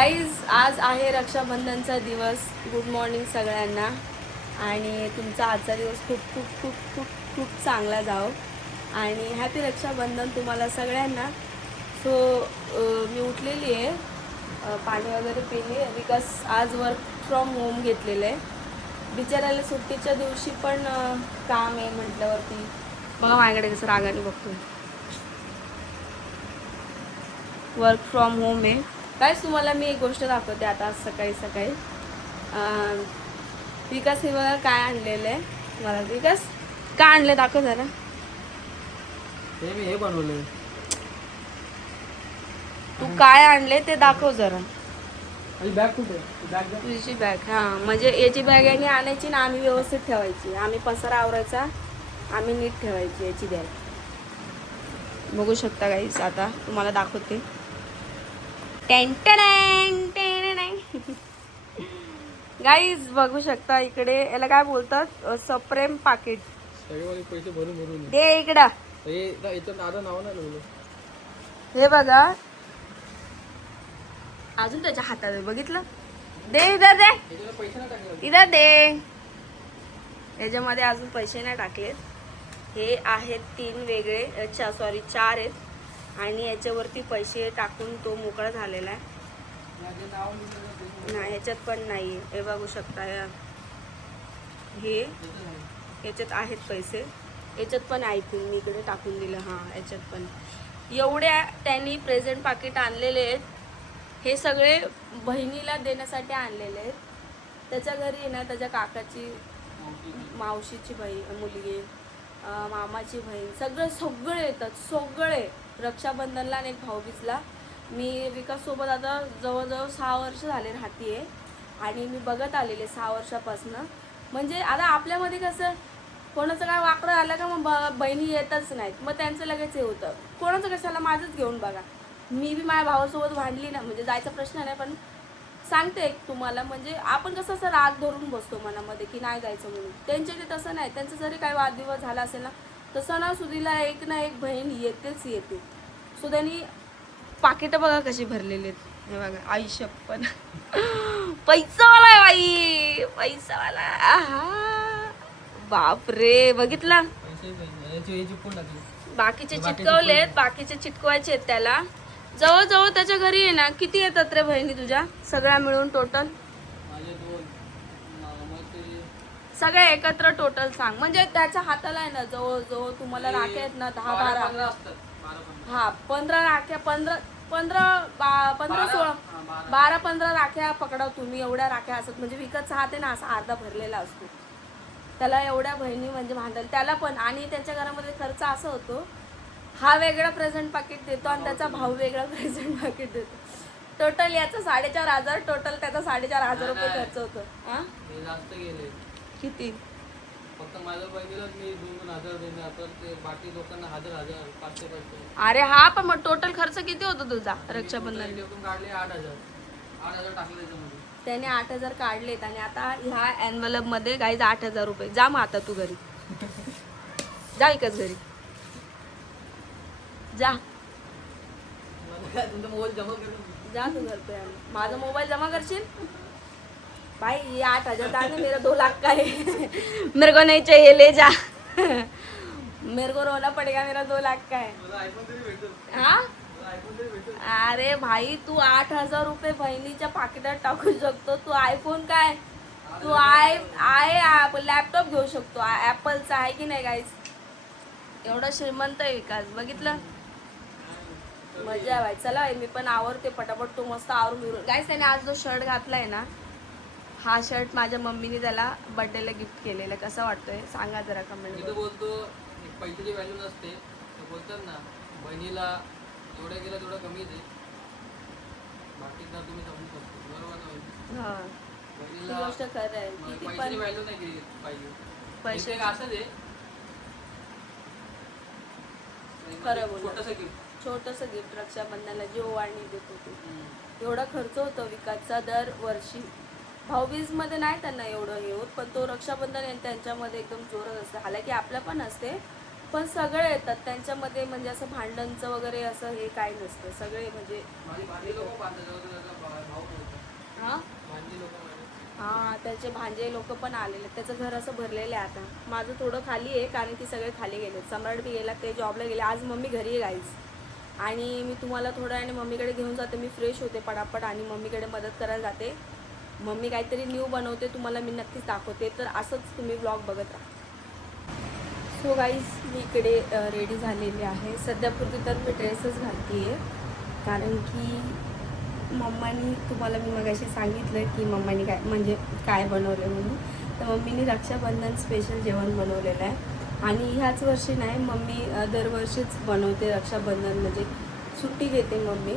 Guys आज आहे रक्षाबंधनचा दिवस. गुड मॉर्निंग सगळ्यांना. आणि तुमचा आजचा दिवस खूप खूप खूप खूप खूप चांगला जाओ आणि हॅपी रक्षाबंधन तुम्हाला सगळ्यांना. सो मी उठलेली आहे, पाणी वगैरे पिली बिकॉज आज वर्क फ्रॉम होम घेतलेलं आहे. बिचारायला सुट्टीच्या दिवशी पण काम आहे म्हटल्यावरती बघा माझ्याकडे कसं रागाने बघतो. वर्क फ्रॉम होम आहे. कायच तुम्हाला मी एक गोष्ट दाखवते आता सकाळी सकाळी. विकास हे बघा काय आणलेलं आहे. मला विकास काय आणलं दाखव जरा. हे बनवलं. तू काय आणले ते दाखव जरा. बॅग कुठे? तुझी बॅग. हां म्हणजे याची बॅग आणि आणायची ना, आम्ही व्यवस्थित ठेवायची. आम्ही पसारा आवरायचा, आम्ही नीट ठेवायची याची बॅग. बघू शकता गाईस, आता तुम्हाला दाखवते. गाईज बघू शकता इकडे याला काय बोलतात, सप्रेम पाकिट. पैसे भरून भरून दे इकडं. हे बघा अजून त्याच्या हातात आहे, बघितलं. दे इधर, दे इधर, दे. याच्यामध्ये अजून पैसे नाही टाकलेत. हे आहेत 3 वेगळे, सॉरी 4 आहेत आणि याच्यावरती पैसे टाकून तो मोकळा झालेला आहे. नाही ह्याच्यात पण नाही. हे बघू शकता, हे याच्यात आहेत पैसे. याच्यात पण आय थिंक मी इकडे टाकून दिलं. हां याच्यात पण एवढ्या त्यांनी प्रेझेंट पाकिट आणलेले आहेत. हे सगळे बहिणीला देण्यासाठी आणलेले आहेत. त्याच्या घरी ना त्याच्या काकाची मावशीची मुलगी, मामाची बहीण सगळे येतात. सगळे रक्षाबंधनला आणि भाऊबीजला. मी विकाससोबत आता जवळजवळ 6 वर्ष झाले राहते आणि मी बघत आलेले 6 वर्षापासून. म्हणजे आता आपल्यामध्ये कसं कोणाचं काय वाकडं आलं का मग बहिणी येतच नाहीत, मग त्यांचं लगेच हे होतं. कोणाचं कशाला, माझंच घेऊन बघा. मी बी माझ्या भावासोबत भांडली ना, म्हणजे जायचा प्रश्न नाही, पण सांगते एक तुम्हाला, म्हणजे आपण कसं असं राग धरून बसतो मनामध्ये की नाही जायचं म्हणून. त्यांच्या ते तसं नाही. त्यांचं जरी काही वादविवाद झाला असेल ना, तर सणासुदीला एक ना एक बहीण येतेच येते. सो त्यांनी पाकिटं बघा कशी भरलेली आहेत. हे बघा आयुष्य पण पैसावाला आहे बाई, पैसावाला. बापरे, बघितला. बाकीचे चिटकवलेत, बाकीचे चिटकवायचे आहेत त्याला. जवळजवळ त्याच्या घरी आहे ना किती येतात रे बहिणी तुझ्या सगळ्या मिळून टोटल? सगळ्या एकत्र टोटल सांग. म्हणजे त्याच्या हाताला आहे ना जवळजवळ तुम्हाला राख्या आहेत ना 10-12. हा 15 राख्या, 15-16, 12-15 राख्या पकडा तुम्ही. एवढ्या राख्या असतात. म्हणजे विकतचा हात आहे ना असा अर्धा भरलेला असतो. त्याला एवढ्या बहिणी म्हणजे भांडल त्याला पण. आणि त्यांच्या घरामध्ये खर्च असा होतो, हा वेगळा प्रेझेंट पाकिट देतो आणि त्याचा भाऊ वेगळा प्रेझेंट पाकिट देतो. टोटल याचं 4,500, टोटल त्याचा 4,500 रुपये खर्च होतो. हा किती? फक्त माझ्या बहिणीला मी 2,000 देणार, तर ते बाकी लोकांना 1,000 500 पैसे. अरे हा पण मग टोटल खर्च किती होतो तुझा रक्षाबंधन? काढले 8,000 टाकले त्याच्यामध्ये. त्याने 8,000 काढलेत आणि आता ह्या एनव्हलप मध्ये गाईज 8,000 रुपये. जा मग आता तू घरी जा, एकच घरी जा. मोबाईल जमा करून जा तू घर पे. माझा मोबाईल जमा करशील भाई? ये 8,000 दाने, मेरा 2 लाख का है. मेरे को नहीं चाहिए, ले जा. मेरे को रोना पड़ेगा, मेरा 2 लाख का है. हाँ अरे भाई तू 8,000 रुपये बहिणीच्या पाकिटात टाकू शकतो. तू आयफोन काय, तू आहे लॅपटॉप घेऊ शकतो. ऍपलचा आहे की नाही गाईज? एवढा श्रीमंत आहे विकास, बघितलं. मजा आहे भाई. चला मी पण आवरते पटापट. तो मस्त आवरून बिरून. गाईज त्याने आज जो शर्ट घातलाय ना, हा शर्ट माझ्या मम्मीने त्याला बर्थडेला गिफ्ट केलेला. कसा वाटतोय सांगा जरा कमेंट मध्ये. बोलतो पैशाची व्हॅल्यू नसते, बोलतात ना बहिणीला जेवढं गेलं तेवढं कमीच आहे. बाकीचा तुम्ही समजू शकतो, बरोबर ना? हां बहिणीला गोष्ट खरं आहे. किती पैशाची पण व्हॅल्यू नाही केली पाहिजे. पैसे असं दे खरं बोल. छोटंसं गिफ्ट, छोटंसं गिफ्ट रक्षाबंधनाला जी ओवाळणी देत होती. एवढा खर्च होतो विकासचा दरवर्षी. भाऊबीजमध्ये नाही त्यांना एवढं हे होत, पण तो रक्षाबंधन त्यांच्यामध्ये एकदम जोरात असते. हालाकी आपलं पण असते, पण सगळे येतात त्यांच्यामध्ये, म्हणजे असं भांडणचं वगैरे असं हे काही नसतं. सगळे म्हणजे माझी भांडी लोक भाऊ बोलतात. हां भांडी लोक हां त्याचे भांजे लोक पण आलेले. त्याचं घर असं भरलेलं आहे आता. माझं थोडं खाली आहे कारण की सगळे खाली गेले. सम्राट बी गेला, ते जॉबला गेले. आज मम्मी घरी आहे गाईज. आणि मी तुम्हाला थोडं आणि मम्मीकडे घेऊन जाते. मी फ्रेश होते पटापट आणि मम्मीकडे मदत करायला जाते. मम्मी काहीतरी न्यू बनवते, तुम्हाला मी नक्कीच दाखवते. तर असंच तुम्ही ब्लॉग बघत राहा. सो गाईज मी इकडे रेडी झालेली आहे. सध्यापुरती तर मी ड्रेसच घालते आहे कारण की मम्मानी, तुम्हाला मी मगाशी सांगितलं की मम्मानी काय म्हणजे काय बनवलं म्हणून. तर मम्मीनी रक्षाबंधन स्पेशल जेवण बनवलेलं आहे. आणि ह्याच वर्षी नाही, मम्मी दरवर्षीच बनवते रक्षाबंधन, म्हणजे सुट्टी घेते मम्मी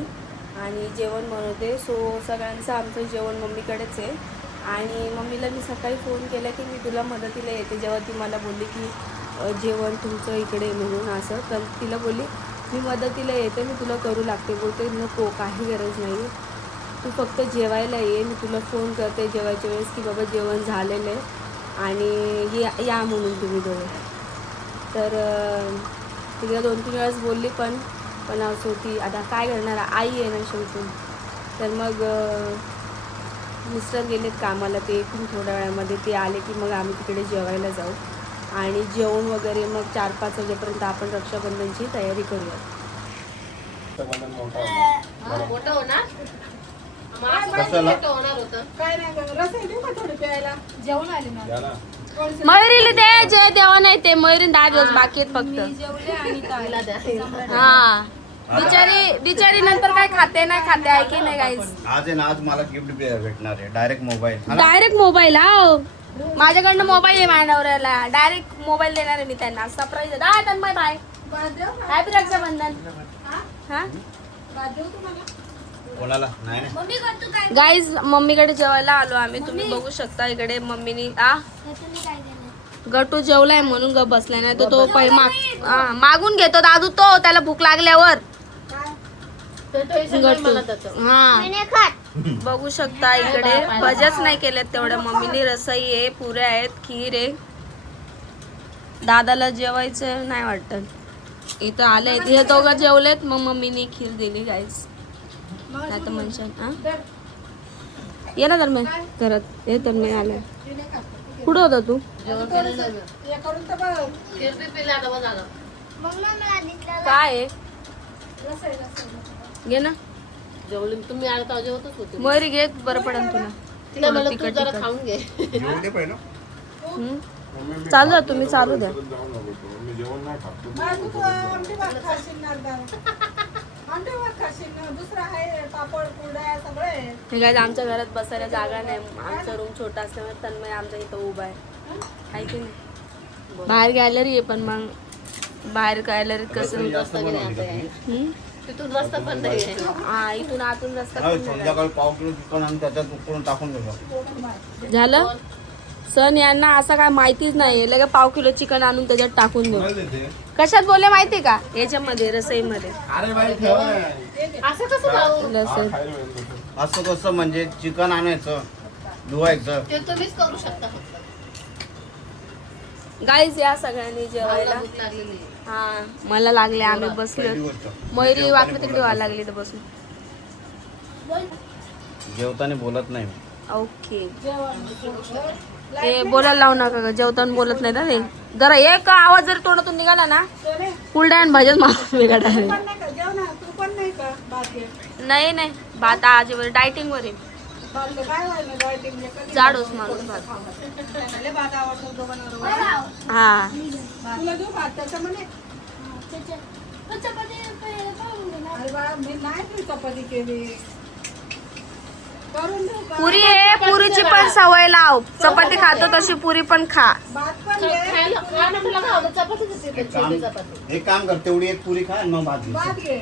आणि जेवण बनवते. सो सगळ्यांचं आमचं जेवण मम्मीकडेच आहे. आणि मम्मीला मी सकाळी फोन केला की मी तुला मदतीला येते, जेव्हा ती मला बोलली की जेवण तुमचं इकडे म्हणून असं. तर तिला बोलली मी मदतीला येते, मी तुला करू लागते. बोलते नको, काही गरज नाही, तू फक्त जेवायला ये, मी तुला फोन करते जेवायच्या वेळेस की बाबा जेवण झालेलं आहे आणि या म्हणून तुम्ही दोघे. तर तिला 2-3 वेळेस बोलली पण असं ती आता काय करणार, आई आहे ना शेवटी. तर मग मिस्टर गेलेत कामाला, ते पण थोड्या वेळामध्ये ते आले की मग आम्ही तिकडे जेवायला जाऊ आणि जेवण वगैरे मग 4-5 वाजेपर्यंत आपण रक्षाबंधनची तयारी करूया. मोठं होणार काय नाही गं, रसाई देऊ का थोडी प्यायला? जेवण आले ना. मयुरीला दे, जे देवा नाही ते. मयुरी 10 दिवस बाकी आहेत फक्त. जेवले आणि ताईला द्या. हा बिचारी नंतर काय खाते नाही खाते, आहे की नाही गाईज. आज आहे ना, आज मला गिफ्ट भेटणार आहे, डायरेक्ट मोबाईल. Direct mobile. हा माझ्याकडनं मोबाईल आहे माझ्या नवऱ्याला, डायरेक्ट मोबाईल देणार आहे मी त्यांना. सरप्राईज आहे. दाय तन्मय बाय, हॅपी रक्षाबंधन. हा कोणाला नाही नाही. गाईज मम्मीकडे जेवायला आलो आम्ही. तुम्ही बघू शकता इकडे मम्मीनी गटू जेवलाय म्हणून ग बसलाय, नाही तर तो मागून घेतो दादू तो, त्याला भूक लागल्यावर. हा बघू शकता इकडे भज्याच नाही केल्यात तेवढ्या मम्मीने. रसाई आहे, पुऱ्या आहेत, खीर आहे. दादाला जेवायचं नाही वाटत, इथं आलंय. हे दोघं जेवलेत, मग मम्मीने खीर दिली गाईज. नाही तर म्हणशान ये ना दरम्यान घरात. ये दरम्यान आलाय. कुठं होता तू? काय आहे? घे ना. जेवले तुम्ही आता जेवतच होते. मयुरी घे, बरं पडेल तुला. तिला मला तू जरा खाऊन घे. चालू द्या, तुम्ही चालू द्या. हे काय, आमच्या घरात बसायला जागा नाही. आमचा रूम छोटा असल्यामुळे तन्मय आमच्या इथं उभा आहे की नाही. बाहेर गॅलरी आहे, पण मग बाहेर गॅलरीत कसं तिथून रस्ता पण नाही. हा इथून आतून रस्ता पण नाही. संध्याकाळी पाव किलो चिकन आणि त्याच्यात उकळून टाकून देतो. झालं. सण यांना असं काय माहितीच नाही, लगे पाव किलो चिकन आणून त्याच्यात टाकून देऊ. कशात बोलले माहिती का? याच्यामध्ये रसईमध्ये. असं कसं जाऊ? लसण असं कसं म्हणजे चिकन आणायचं, धुवायचं. ते तुम्हीच करू शकता. गाईज या सगळ्यांनी जेवायला. भूक लागलेली आहे. हा मला लागले, आम्ही बसलो. मयुरी वाकडे तिकडे व्हायला लागली तर बसून. जेवताना बोलत नाही. ओके ते बोलायला लावू नका ग, जेवताना बोलत नाही ना ते. जरा एक आवाज जर तोंडातून निघाला ना, फुलडा आणि भाज्याच माणूस वेगळा डायरेक्ट. नाही नाही, भात आजीवर डायटिंग वर आहे. जाडोस माणूस भात. हा पुरी आहे, पुरीची पण सवय लाव. चपाती खातो तशी पुरी पण खा. एक काम कर, तेवढी एक पुरी खा आणि मग भात घे.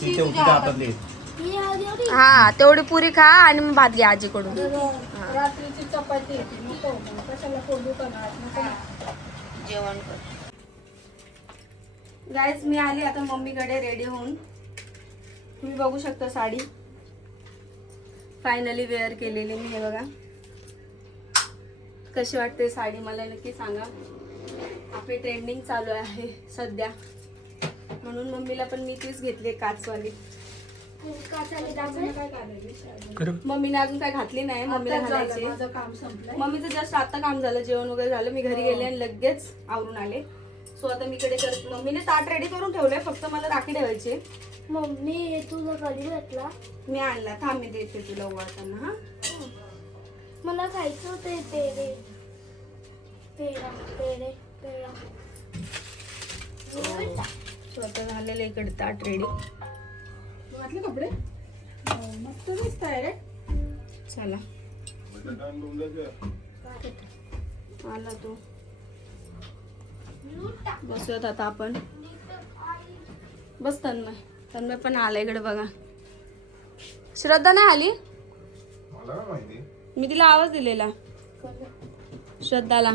ती तेवढी हातातली. हा तेवढी पुरी खा आणि मग भात घ्या आजीकडून. जेवण कर. गाईज मी आली आता मम्मीकडे रेडी होऊन. तुम्ही बघू शकता साडी फायनली वेअर केलेली मी. हे बघा कशी वाटते साडी, मला नक्की सांगा. आपली ट्रेंडिंग चालू आहे सध्या, म्हणून मम्मीला पण मी तीच घेतली काचवाली. काय काढायची मम्मीने अजून काय घातली नाही, मम्मीला घालायची. माझं काम संपलंय. मम्मीचं जस्ट आता काम झालं, जेवण वगैरे झालं, मी घरी गेले आणि लगेच आवरून आले. सो आता मी इकडे मम्मीने ताट रेडी करून ठेवलंय, फक्त मला राखी ठेवायची. मम्मी तुझा कधी भेटला? मी आणला, थांब मी देते तुला ओवाळताना. हा मला खायचं होते पेढे. पेढा पेढे पेढा. स्वतः झालेलं इकडे ताट रेडी. घातले कपडे मस्त दिसत आहे रे. चला आला तू. बसूयात आता आपण. बस तन्मय, तन्मय पण आला इकडे बघा. श्रद्धा नाही आली, मला काय माहिती. मी तिला आवाज दिलेला श्रद्धाला.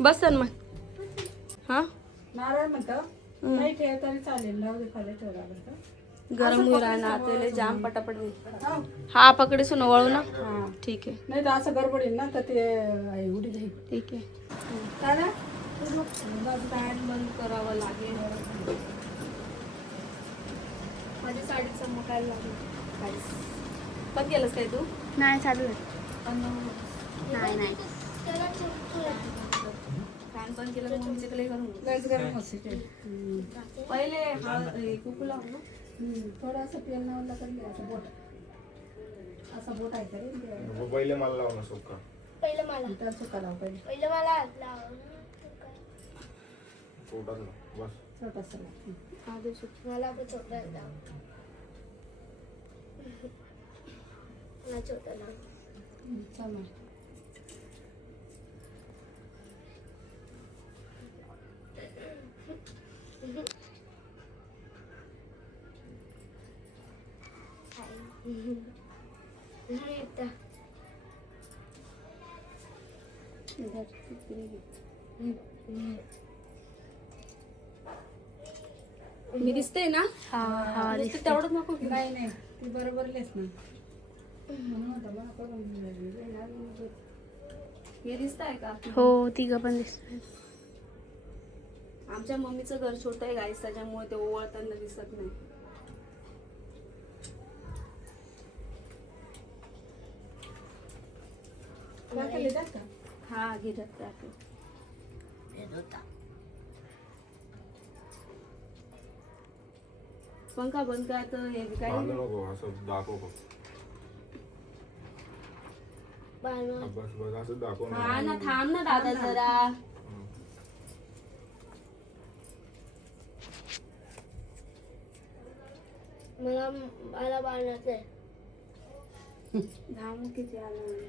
बस तन्मय. हा नारळ म्हणतं नाही ठेव तरी चालेल, राहू दे खाली ठेवला बरं. गरम होईल ना, जाम पटापट होईल. हा पकडे सुन वळू ना. हा ठीक आहे. नाही तर असं गडबडील ना तर ते उडी जाईल. ठीक आहे. काय ना फॅन बंद करावं लागेल. माझी साडी चमकायला लागेल. बंद केलंस काय तू? नाही चालू आहे. नाही नाही, त्याला चुरचुर फॅन बंद केलं तर मम्मीचे क्ले करून घे. लयच गरम असते ते. पहिले हा कुकू लाव ना. थोडंसं तेल लावलं तर असं बोट, असा बोट आहे तरी पहिले मला लावणं सुका. पहिलं मला तर सुका लाव पहिले. पहिलं मला हात लाव. पोटात बस. छोटासा लाव. हा दे सुट. मला पण छोटा लाव. मला छोटा लाव. चला मी दिसते ना. दिसते तेवढंच नको घेऊ. नाही नाही ती बरोबर लेस ना. म्हणून आता मला करून हे दिसत आहे का? हो तिघं पण दिसत. आमच्या मम्मीचं घर छोटं आहे गाईस, त्याच्यामुळे ते ओवाळताना दिसत नाही. दाखवले जात का? हा घेतात टाकू. पंखा बंद का तर हे काय नको असं दाखव फक्त. बस बस असं दाखव ना. हा ना, थांब ना दादा जरा. मला बांधायचं आहे. धाम किती आलं.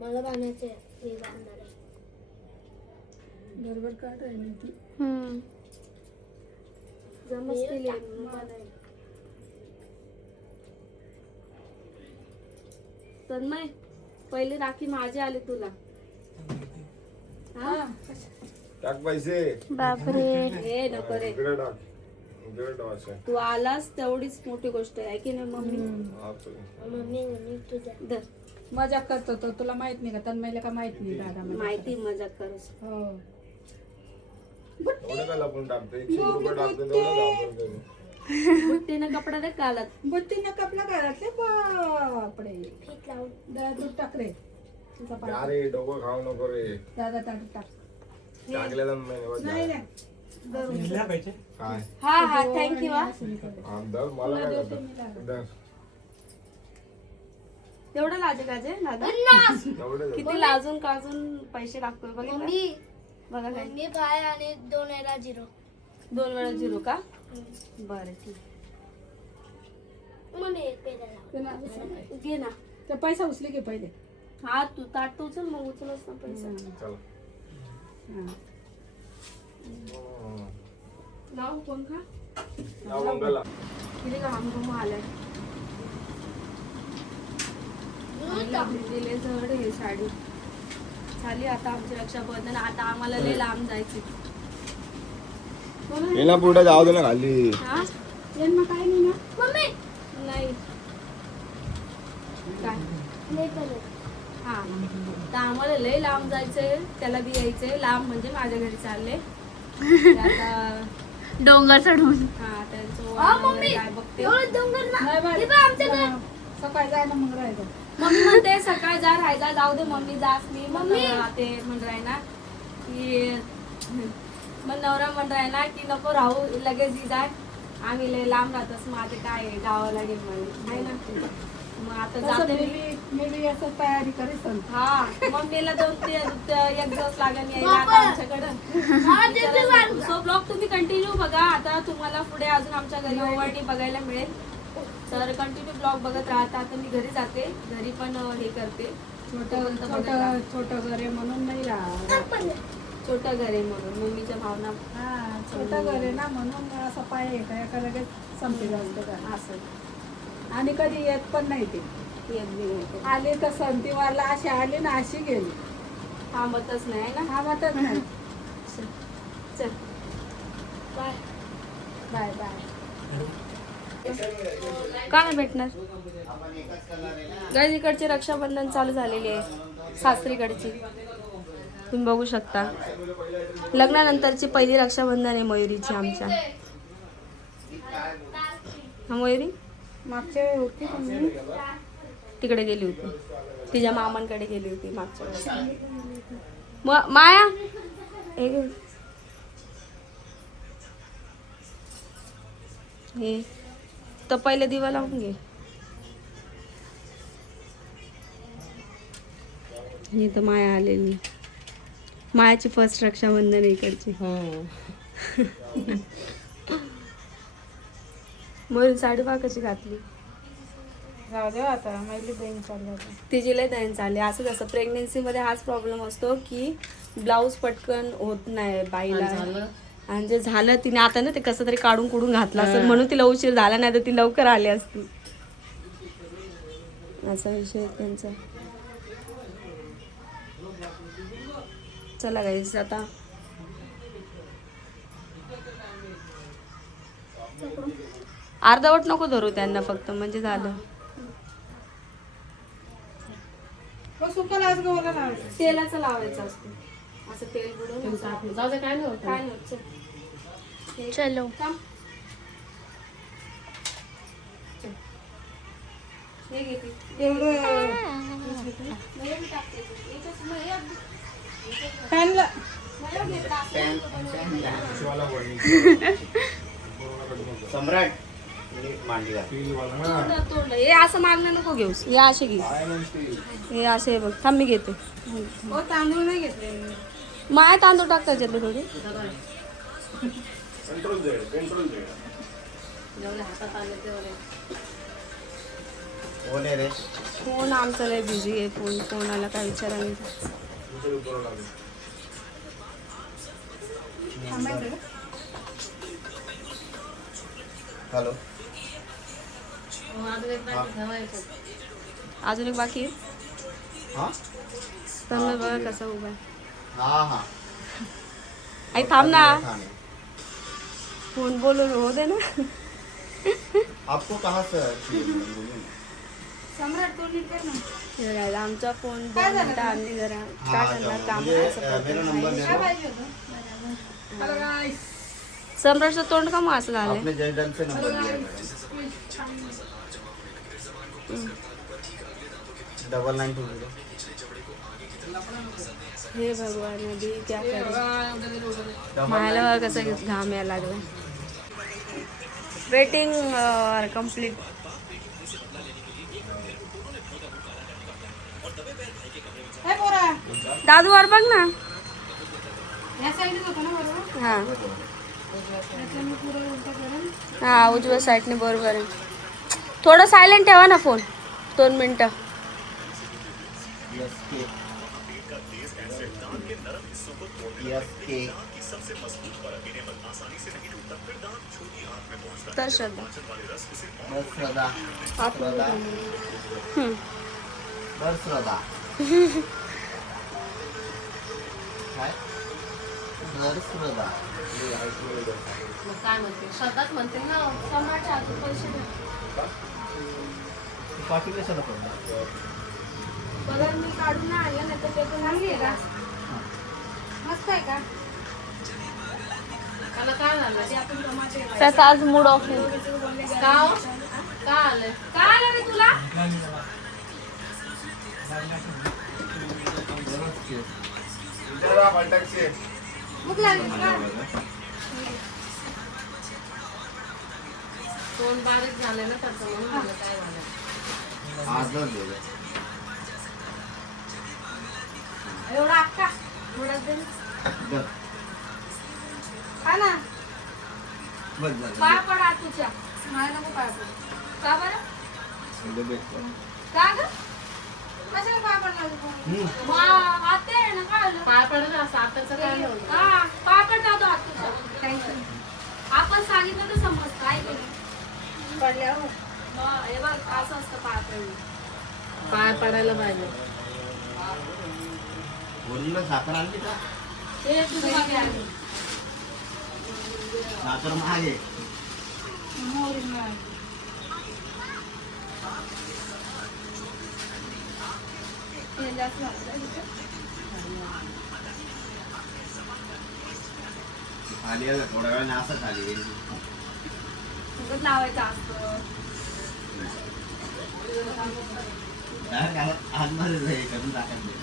मला बांधायचं आहे. मी बांधणार आहे. बरोबर काढ आहे मी ती. जमच केली. तन्मय पहिले राखी माझी आली तुला. हा टाक पैसे. बापरे. हे नको रे, इकडे टाक. इकडे टाक असं. तू आलास तेवढीच मोठी गोष्ट आहे की नाही मम्मी. मम्मी तुझ्या धर. मजाक करतो तो, तुला माहित नाही का? तन्मयला का माहित नाही दादा मला. माहिती मजाक करस. हो एवढं काय लपून टाकतो? 100 रुपये टाकतो तेवढं घाबरून गेलो. बुट्टीनं कपडा दे कालात. बुट्टीनं कपला घरातले बापडे. फीत लावून दादा दूध टाक रे. तुझा पाय. अरे डोकं खाऊ नको रे. दादा ताट टाक. टाकलेलं नाही. नाही नाही काय हा हा थँक्यू. हा आमदार मला काय करतो? तेवढं लाजे काजे दादा. एवढं किती लाजून काजून पैसे लागतो बघितलं. मम्मी बघा काय मम्मी पाय आणि 2 वेळा 0. 2 वेळा 0 का? बरं ठीक. मला एक पेढा लाव. ते ना- घे ना. ते पैसा उचले की पहिले. हा तू ताट तर उचल, मग उचलच ना पैसा. चला. हा. लाव पंखा. या मंगला. किती घाम आलाय. दिले जड हे साडी. झाली आता आमची रक्षाबंधन. आता आम्हाला लय लांब जायचे. हिला पुढे जाऊ दे ना खाली. हा यांना काय नाही ना. मम्मी नाही काय नाही करत. हा तर आम्हाला लय लांब जायचंय, त्याला बी यायचंय. लांब म्हणजे माझ्या घरी चालले ते आता. डोंगर चढून. हा त्यांचं वाहन वगैरे काय बघते. नाही बाई, सकाळी जायला मग राहायचं. मम्मी म्हणते सकाळ जा राहायचा, जाऊ दे मम्मी जास मी. मम्मी ते म्हण राय ना की मग नवरा म्हण राय ना की नको राहू, लगेच ही जाय, आम्ही लय लांब राहतस. मग आता काय आहे, गावाला गेल म्हणे आहे ना. मग आता जाते मी बी असं तयारी करीस. हा मम्मीला 1 दिवस लागेल यायला आता आमच्याकडं. सो ब्लॉग तुम्ही कंटिन्यू बघा. आता तुम्हाला पुढे अजून आमच्या घरी ओवाळणी बघायला मिळेल, तर कंटिन्यू ब्लॉग बघत राहता. आता मी घरी जाते, घरी पण हे करते. छोटं घर आहे म्हणून नाही राहत. छोटं घर आहे म्हणून मम्मीच्या भावना. हा छोटं घर आहे ना म्हणून असं पाय येत एका लगेच संपली असतं असं आणि कधी येत पण नाही ते. येत बी नाही, आली तर संतीवारला अशी आली ना अशी गेली, थांबतच नाही ना. थांबतच नाही. चल बाय. Bye bye. का नाही भेटणार. गाईज इकडची रक्षाबंधन चालू झालेली आहे, सासरीकडची. तुम्ही बघू शकता, लग्नानंतरची पहिली रक्षाबंधन आहे मयुरीची आमच्या. हा मयुरी मागच्या वेळी होती पण मी तिकडे गेली होती, तिच्या मामांकडे गेली होती मागच्या वेळेस. माया हे तर पहिले दिवा लावून घे. ही तर माया आलेली, मायाची फर्स्ट रक्षाबंधन आहे इकडची. मयूर साडी पहा कशी घातली. जाऊ दे आता, महिली बहीण चालली आता. तिची लय दहीन चालली. असंच असं प्रेग्नेन्सीमध्ये हाच प्रॉब्लेम असतो की ब्लाऊज पटकन होत नाही बाईला. आणि जे झालं तिने आता ना ते कसं तरी काढून कुडून घातलं असेल म्हणून तिला उशीर झाला, नाही तर ती लवकर आली असती. असा विषय आहे त्यांचा. चला गाईस आता अर्धवट नको धरू त्यांना, फक्त म्हणजे झालं. सुकाला आज गव्हाला लावायचं. तेलाचं लावायचं असतं, असं तेल बुडवून जाऊ दे, काय नाही होत. काय नाही. चल. चलो. थांब. चल. हे घे ती. एवढं मयूर टाकते. एकच मयूर. फॅनला मयूर घे, टाकते. सम्राट मांडी घाल. तोंड हे असं मागणं नको घेऊस, हे असे घे. हे असे बघ, थांब मी घेते. हो तांदूळ नाही घेतले. माया तांदूळ टाक त्याच्यातले थोडे. कोण आहे रे? फोन आमचा लय बिझी आहे. फोन आला काय विचारा मी. हॅलो. अजून एक बाकी आहे. हा तर बघा कसा उभा आहे. हा हा. आई थांब ना, हाँ, फोन बोलून हो दे ना. आपको कहाँ से चाहिए मैडम, बोलिए ना. सम्राट तो नीट कर ना. हे बघा, आमचा फोन 2 मिनिटं आणली जरा. काय हाँ, करणार, तो काम मुझे, असं मेरा नंबर ले लो. पाहिजे होतं. हॅलो गाईस. सम्राटचं तोंड का मग असं झालंय. आपने जनरल से नंबर लिया है मैडम. 9920. हे भगवान अभी क्या करें. मायला बघा कसं घाम यायला लागला. Waiting complete. हे पोरा, दादू वर बघ ना. या साईडच होतं ना बरोबर. हा त्यातलं मी पुरं उलटं करेन. हा उजव्या साईडने बरोबर आहे. थोडं सायलेंट ठेवा ना फोन 2 मिनिटं. तर श्रद्धा बस श्रद्धा. आतमध्ये श्रद्धा. बस श्रद्धा. काय? बस श्रद्धा. काय म्हणते, श्रद्धाच म्हणते ना. सम्राटच्या हातून पैसे दे. पाठी कशाला पडला? पगार मी काढून आहे का मस्त आहे का त्याला काय झालं? ते आपण टमाटे त्याचा आज मूड ऑफ आहे. का हो? का आलंय? का आलं रे तुला? भूक लागली का तोंड बारीक झालं ना त्याचं म्हणून म्हणलं काय झालं. आजच गेलं. एवढा अक्का थोडा दे. बस खा ना बस झालं. पाय पडा तुझ्या. मला नको पाय पडू. का बरं? एवढं बेकार. का ग? कशाला पाय पडला तू? आते आहे ना काय झालं? पाय पडत असं आताचं काय नव्हतं. हा पाय पडला तो हात तुझा. आपण सांगितलं तर समज काय केलं पडल्यावर हे बघ असं असतं पाय पडलं. पाय पडायला पाहिजे. वरील साखर आणली का? हे तुझी मागे आली. साखर महाग आहे. हे जास्त लागलं तिथे. खाली आलं थोड्या वेळाने असं खाली येईल. उगाच लावायचं असतं. आतमध्ये हे करून टाकत नाही.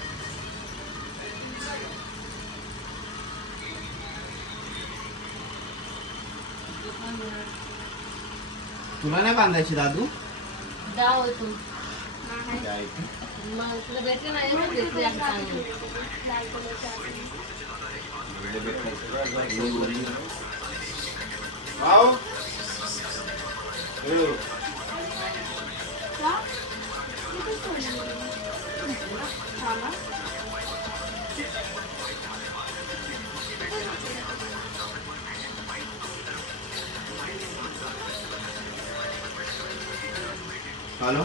तुला नाही बांधायची दादू? जाओ तू. काय? मग तुला भेटले नाही ना भेटले असं सांगून. एवढे बेकार. हे वरील. हॅलो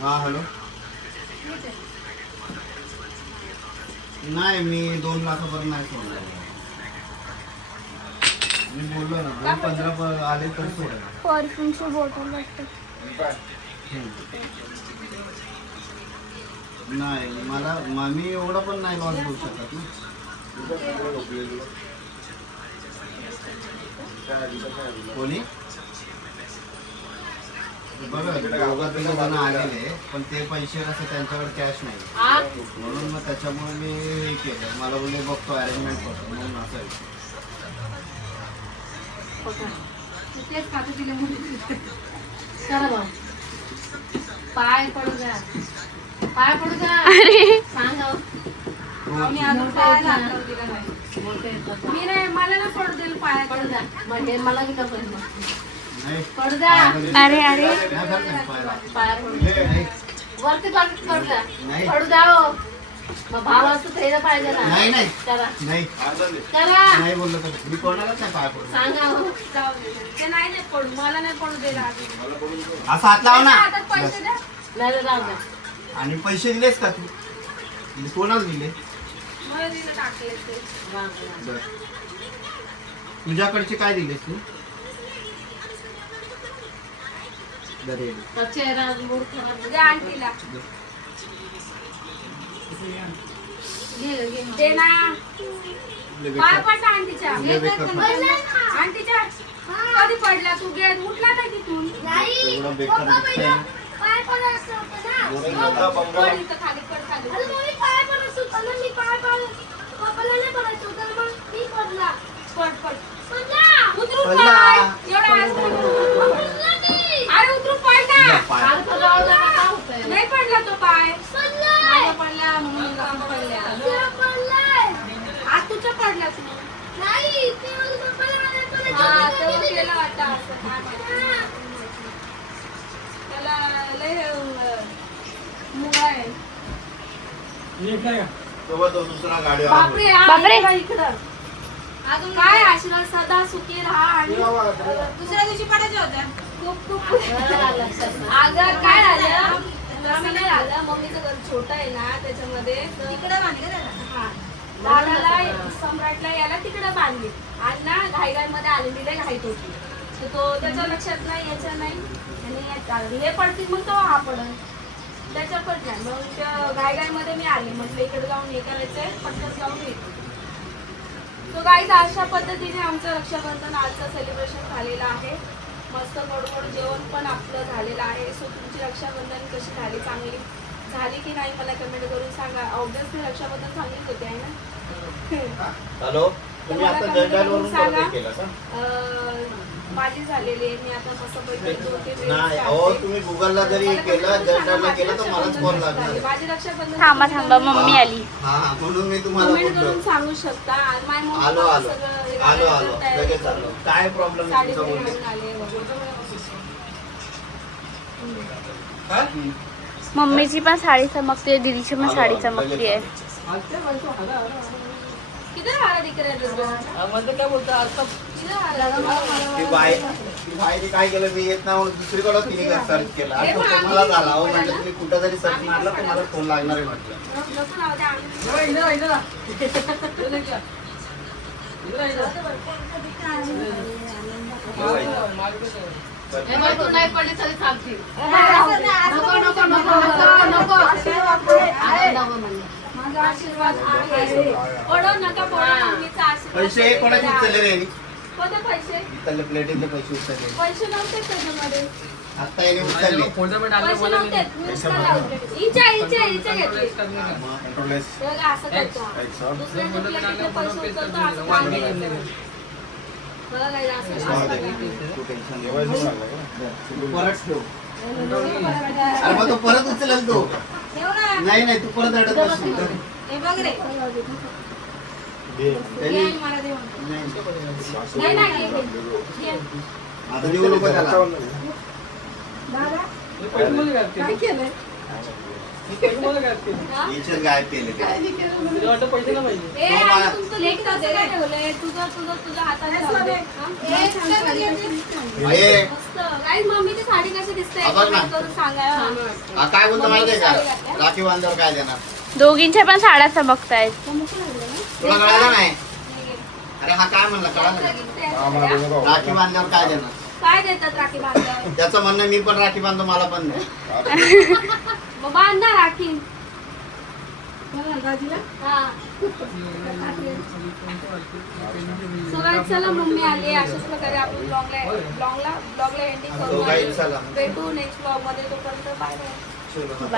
हा हॅलो नाही मी 2 लाखापर्यंत नाही सोडणार. मी बोललो ना 15 आले तर सोडेल. परफ्यूमची बॉटल वाटतं. नाही मला मी एवढं पण नाही लॉस घेऊ शकत ना. कोणी बघा दोघं तिघं जण आलेले पण ते पैसे कसं त्यांच्याकडे कॅश नाही म्हणून मग त्याच्यामुळे मी हे केलं. मला बोलले बघतो अरेंजमेंट करतो म्हणून असं आहे. तेच खाते तिला मुली. चला भाऊ. पाय पडू द्या. पाय पडू द्या. अरे सांगा. आम्ही अजून पायाला हात लावू दिला नाही. मोठे येतात. मी नाही मला ना पडू देईल पाया पडू द्या. मग हे मला बी कसं नाही पडू द्या. अरे अरे नाही बरं का, पायाला. पाय पडू द्या. नाही वरती बाकी पडू द्या. नाही. पडू द्या हो. मग भाव असतं तर हे पाहिजे ना. नाही नाही करा नाही करा. नाही बोललो तर मी कोणालाच नाही पाय पडलो. सांगा हो. जाऊ दे. ते नाही देत पडू मला नाही पडू दिला आधी. असा हात लाव ना हातात पैसे द्या नाही तर जाऊ द्या. आणि पैसे दिलेस का तू? कोणाला दिले? मला दिलं टाकले ते बापरे. तुझ्याकडचे काय दिलेस तू? बरे तर चेहरा मूड खराब. द्या आंटीला घे घे. दे ना पाय पडला आंटीच्या आंटीच्या कधी पडला तू गे उठला नाही तिथून एवढा बेकार दिसतंय ना. पाय पडायचं होतं ना. पड इथं खाली पड खाली अरे मम्मी पाय पडत होता ना. मी पाय पडत पप्पाला नाही पडायचं होतं मग मी पडला. पड पड पडला. उतरून पडला. पाय एवढा आवाज नको. पडला मी. अरे उतरून पड ना तुझा पाय. काल तर जाऊ नका. काय होतंय? नाही पडला तो पाय पडलाय. माझा पडला म्हणून लसूण पडल्या तुला पडलाय. आज तुझा पडला तू नाही ते मला पप्पाला म्हणायचं हा होतं. तेव्हा केलं वाटतं असं काय माहिती. त्याला लय मुळा आहे सोबत तो दुसरा गाडीवर बापरे हा, बापरे. इकडं, इकडं. अजून काय आशीर्वाद सदा सुखी राहा आणि दुसऱ्या दिवशी पडायच्या होत्या खूप खूप हा, लक्षात नाही. अगं काय झालं तसं नाही झालं मम्मीचं घर छोटं आहे ना त्याच्यामध्ये तिकडे बांधले हा दादाला सम्राटला याला तिकडे बांधली आणि ना घाईघाईमध्ये आलेली लय घाईत होती तर तो त्याच्या लक्षात नाही याच्या नाही आणि हे पडतील मग तो हा पडल त्याच्या पण नाही मग घाईघाईमध्ये मी आले म्हटलं इकडे जाऊन हे करायचंय पटकन जाऊन येते. तो गाईज अशा पद्धतीने आमचं रक्षाबंधन आजचं सेलिब्रेशन झालेलं आहे. मस्त गोड जेवण पण आपलं झालेलं आहे. सो तुमची रक्षाबंधन कशी झाली, चांगली झाली की नाही मला कमेंट करून सांगा. ऑब्विसली रक्षाबंधन चांगलीच होती आहे ना. हॅलो, तुम्ही आता जयगाववरून सांगा. परत केलं का? माझी झालेली आहे. मी आता मस्तपैकी 2-3 नाही, reels अहो काढते. तुम्ही गुगलला जरी केलं, जयगावला केलं तर मलाच कॉल लागणार आहे. माझी रक्षाबंधन थांबा थांबा मम्मी आली. हा हा, म्हणून मी तुम्हाला कमेंट बोललो. करून सांगू शकता. आणि माझ्या मम्मी आलो पप्पा आलो सगळं हे आलो घालायला आलो तयारी लगेच करून आलो. काय प्रॉब्लेम आहे साडी तुमचा बिडी बोलले? घालून आले मम्मीची पण साडी चमकते, दीदीची पण साडी चमकते. किती वारा दिख रहा है म्हणजे काय बोलतो आता किती वारा ती बाईने काय केलं, मी येत ना म्हणून दुसरीकडे तिने सर्च केला. आता मला झाला, अहो म्हटलं तुम्ही कुठं जरी सर्च मारला तर मला फोन लागणार आहे म्हटलं. नको लावते आम्ही. माझा आशीर्वाद आहे. पडो नका पडो मम्मीचा आशीर्वाद. पैसे कोणाचे उचलले रे? कोणते पैसे? त्याला प्लेटीतले पैसे उचलले. पैसे नव्हते त्याच्यामध्ये. आता याने उचलले. फोटोमेट आलं पैसे मला मी नव्हते. मी उसका लावले. हिच्या घेतली. करणे का मग control S. हे बघा, असं करतो. दुसऱ्याच्या प्लेटीतले पैसे उचलतो असं काम नाही करत. बघा काय असं तू टेन्शन घे. तू परत ठेव. अरे मग तो परत उचलेल तो. नाही नाही, तू परत अडत बसली. हे बघ रे. त्याने- घे मला दे म्हणतो. नाही. नाही नाही घे. आता देऊ नको त्याला. काय केलंय? हा? विचार गायब केले ते. वाटतं पैसे ना पाहिजे. ए, आणि तुमचं लेक कसं काय ठेवलंय? तुझं हाताने लावलंय. हा? हे, मस्त. काय मम्मीची साडी कशी दिसते? हा, बघ ना. कमेंट करून सांगा. हा, काय बोलतो माहितीये का? राखी बांधल्यावर काय देणार? दोघींच्या पण साड्या चमकतायत. तुला कळालं नाही? अरे हा काय म्हणला, कळालं नाही? राखी बांधल्यावर काय देणार? काय देतात राखी बांधल्यावर? त्याचं म्हणणं मी पण राखी बांधतो, मला पण द्या. मग बांध ना राखी. हा. सगळ्यात चला मम्मी आली. अशाच प्रकारे आपण ब्लॉगला एंडिंग So guys, करू. चला. भेटू नेक्स्ट ब्लॉग मध्ये. तोपर्यंत बाय बाय. चलो. बाय.